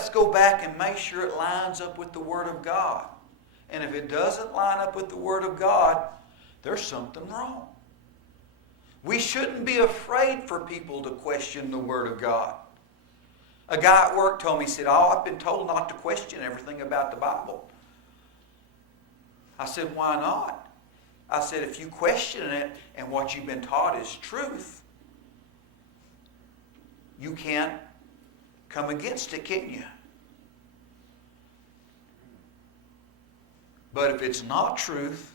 let's go back and make sure it lines up with the Word of God. And if it doesn't line up with the Word of God, there's something wrong. We shouldn't be afraid for people to question the Word of God. A guy at work told me, he said, I've been told not to question everything about the Bible. I said, why not? I said, if you question it and what you've been taught is truth, you can't come against it, can you? But if it's not truth,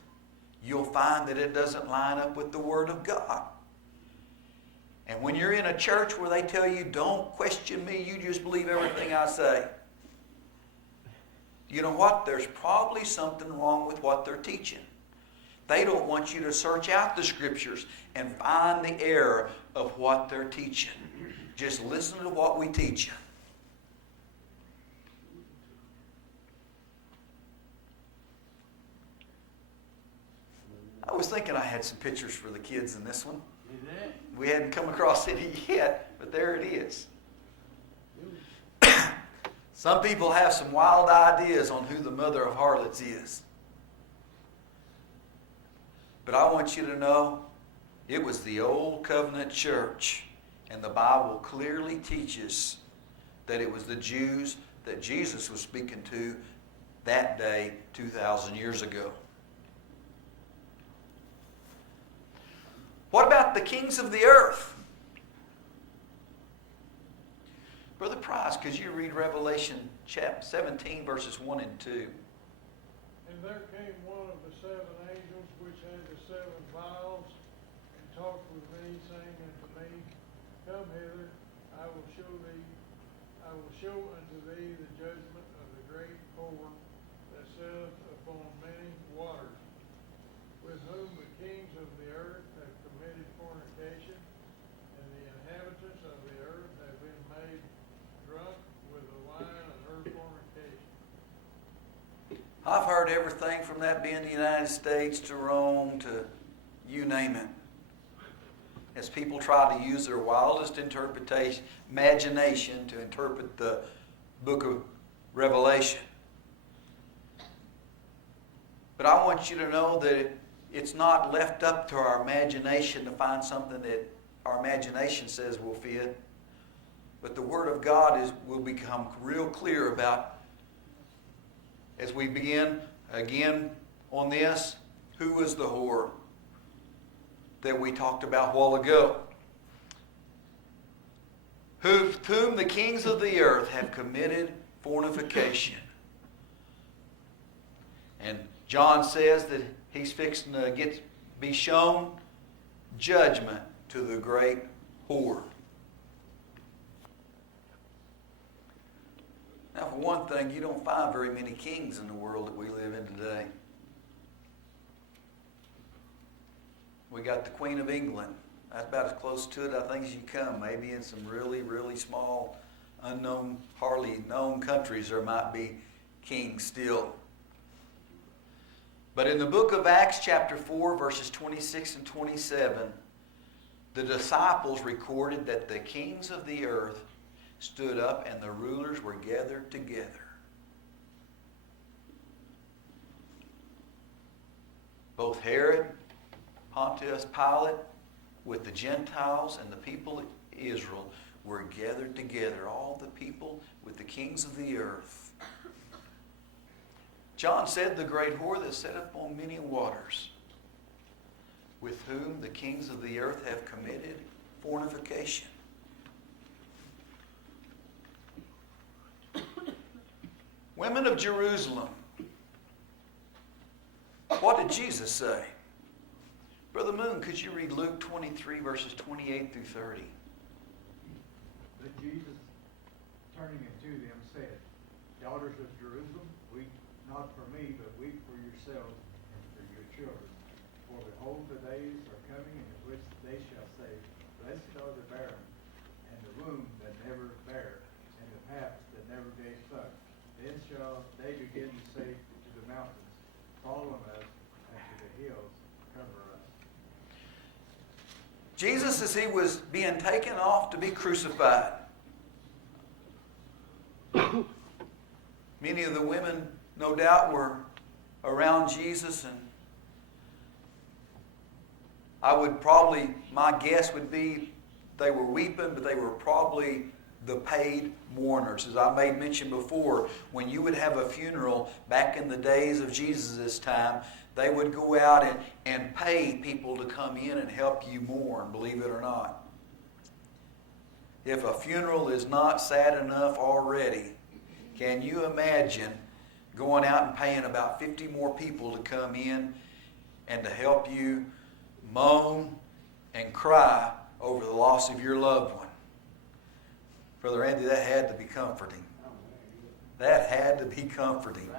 you'll find that it doesn't line up with the Word of God. And when you're in a church where they tell you, don't question me, you just believe everything I say, you know what? There's probably something wrong with what they're teaching. They don't want you to search out the Scriptures and find the error of what they're teaching. Just listen to what we teach you. I was thinking I had some pictures for the kids in this one. We hadn't come across it yet, but there it is. Some people have some wild ideas on who the mother of harlots is. But I want you to know it was the old covenant church, and the Bible clearly teaches that it was the Jews that Jesus was speaking to that day 2,000 years ago. What about the kings of the earth? Brother Price, could you read Revelation chapter 17, verses 1 and 2? And there came one of the seven angels which had the seven vials, and talked with me, saying unto me, Come hither, I will show unto thee the judgment of the great whore that sitteth upon many waters, with whom the kings of the earth have committed fornication, and the inhabitants of the earth have been made drunk with the wine of her fornication. I've heard everything from that being the United States to Rome to you name it. As people try to use their wildest imagination to interpret the book of Revelation. But I want you to know that it's not left up to our imagination to find something that our imagination says will fit. But the Word of God will become real clear about, as we begin again on this, who was the whore that we talked about a while ago? Whom the kings of the earth have committed fornication. And John says that he's fixing to be shown judgment to the great whore. Now, for one thing, you don't find very many kings in the world that we live in today. We got the Queen of England. That's about as close to it, I think, as you come. Maybe in some really, really small, unknown, hardly known countries, there might be kings still. But in the book of Acts chapter 4, verses 26 and 27, the disciples recorded that the kings of the earth stood up and the rulers were gathered together. Both Herod, Pontius Pilate, with the Gentiles and the people of Israel were gathered together. All the people with the kings of the earth. John said, the great whore that sat upon many waters, with whom the kings of the earth have committed fornication. Women of Jerusalem, what did Jesus say? Brother Moon, could you read Luke 23, verses 28 through 30? But Jesus, turning unto them, said, Daughters of Jerusalem, weep not for me, but weep for yourselves and for your children. For behold, the days are coming in which they shall say, Blessed are the barren, and the womb that never bare, and the paps that never gave suck. Then shall they begin to say to the mountains, Fall on us, and to the hills, cover us. Jesus, as he was being taken off to be crucified, Many of the women, no doubt, were around Jesus, and my guess would be they were weeping, but they were probably the paid mourners. As I made mention before, when you would have a funeral back in the days of Jesus' time, they would go out and pay people to come in and help you mourn, believe it or not. If a funeral is not sad enough already, can you imagine going out and paying about 50 more people to come in and to help you moan and cry over the loss of your loved one? Brother Andy, that had to be comforting. That had to be comforting.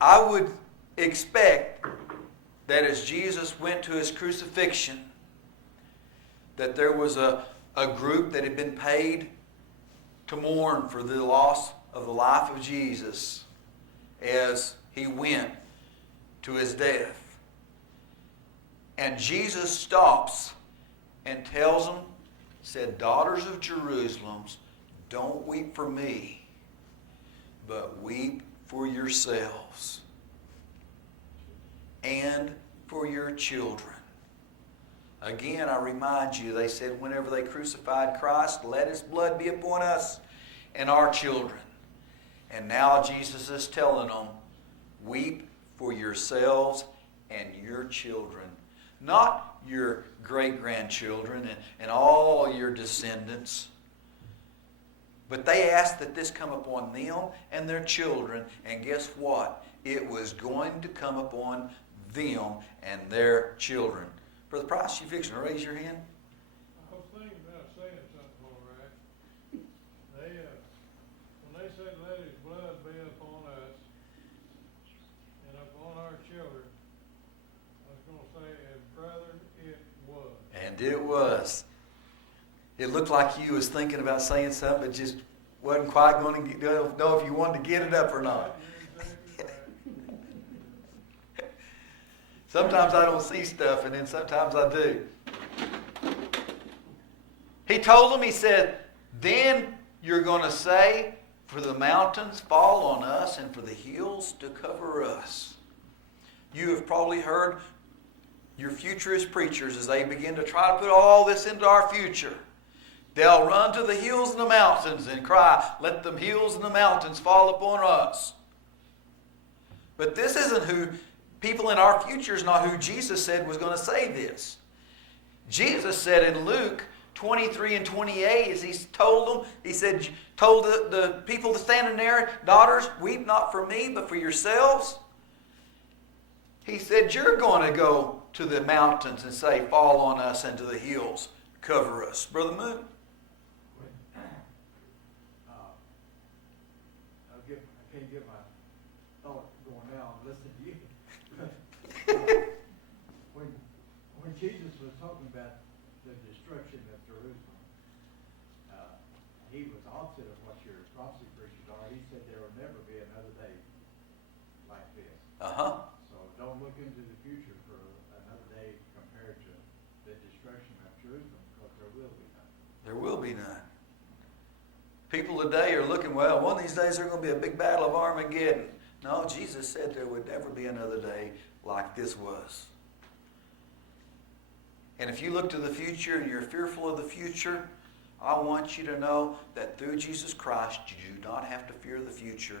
I would expect that as Jesus went to his crucifixion, that there was a group that had been paid to mourn for the loss of the life of Jesus as he went to his death. And Jesus stops and tells them, said, "Daughters of Jerusalem, don't weep for me, but weep for yourselves and for your children." Again, I remind you, they said whenever they crucified Christ, "Let his blood be upon us and our children." And now Jesus is telling them, weep for yourselves and your children. Not your great-grandchildren and all your descendants. But they asked that this come upon them and their children. And guess what? It was going to come upon them and their children. Brother Price, you fixing to raise your hand? I was thinking about saying something, all right. When they said, "Let his blood be upon us and upon our children," I was going to say, and brother, it was. And it was. It looked like you was thinking about saying something, but just wasn't quite going to know if you wanted to get it up or not. You're exactly right. Sometimes I don't see stuff, and then sometimes I do. He told them, he said, "Then you're going to say, for the mountains fall on us and for the hills to cover us." You have probably heard your futurist preachers as they begin to try to put all this into our future. They'll run to the hills and the mountains and cry, "Let the hills and the mountains fall upon us." But this isn't who, people in our future is not who Jesus said was going to say this. Jesus said in Luke 23 and 28, as he told them, told the people standing there, "Daughters, weep not for me, but for yourselves." He said, you're going to go to the mountains and say, "Fall on us," and to the hills, "Cover us." Brother Moon? I can't get my thought going now and listen to you. When Jesus was talking about the destruction of Jerusalem, he was opposite of what your prophecy preachers are. He said there will never be another day like this. Uh-huh. So don't look into the future for another day compared to the destruction of Jerusalem, because there will be none. There will be none. People today are looking, well, one of these days there's going to be a big battle of Armageddon. No, Jesus said there would never be another day like this was. And if you look to the future and you're fearful of the future, I want you to know that through Jesus Christ, you do not have to fear the future.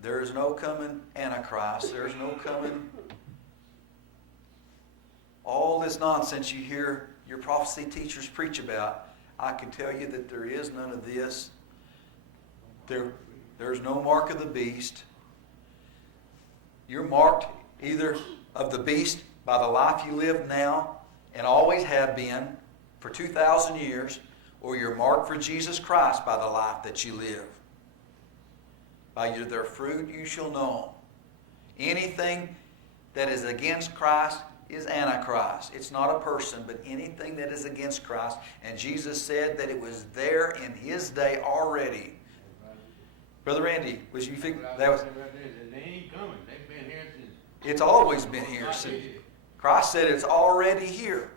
There is no coming Antichrist. There is no coming all this nonsense you hear your prophecy teachers preach about. I can tell you that there is none of this. There's no mark of the beast. You're marked either of the beast by the life you live now and always have been for 2,000 years, or you're marked for Jesus Christ by the life that you live. By their fruit you shall know. Anything that is against Christ is Antichrist. It's not a person, but anything that is against Christ. And Jesus said that it was there in his day already. Brother Randy, was you think that was? They ain't coming. They've been here since. It's always been here. Christ said it's already here.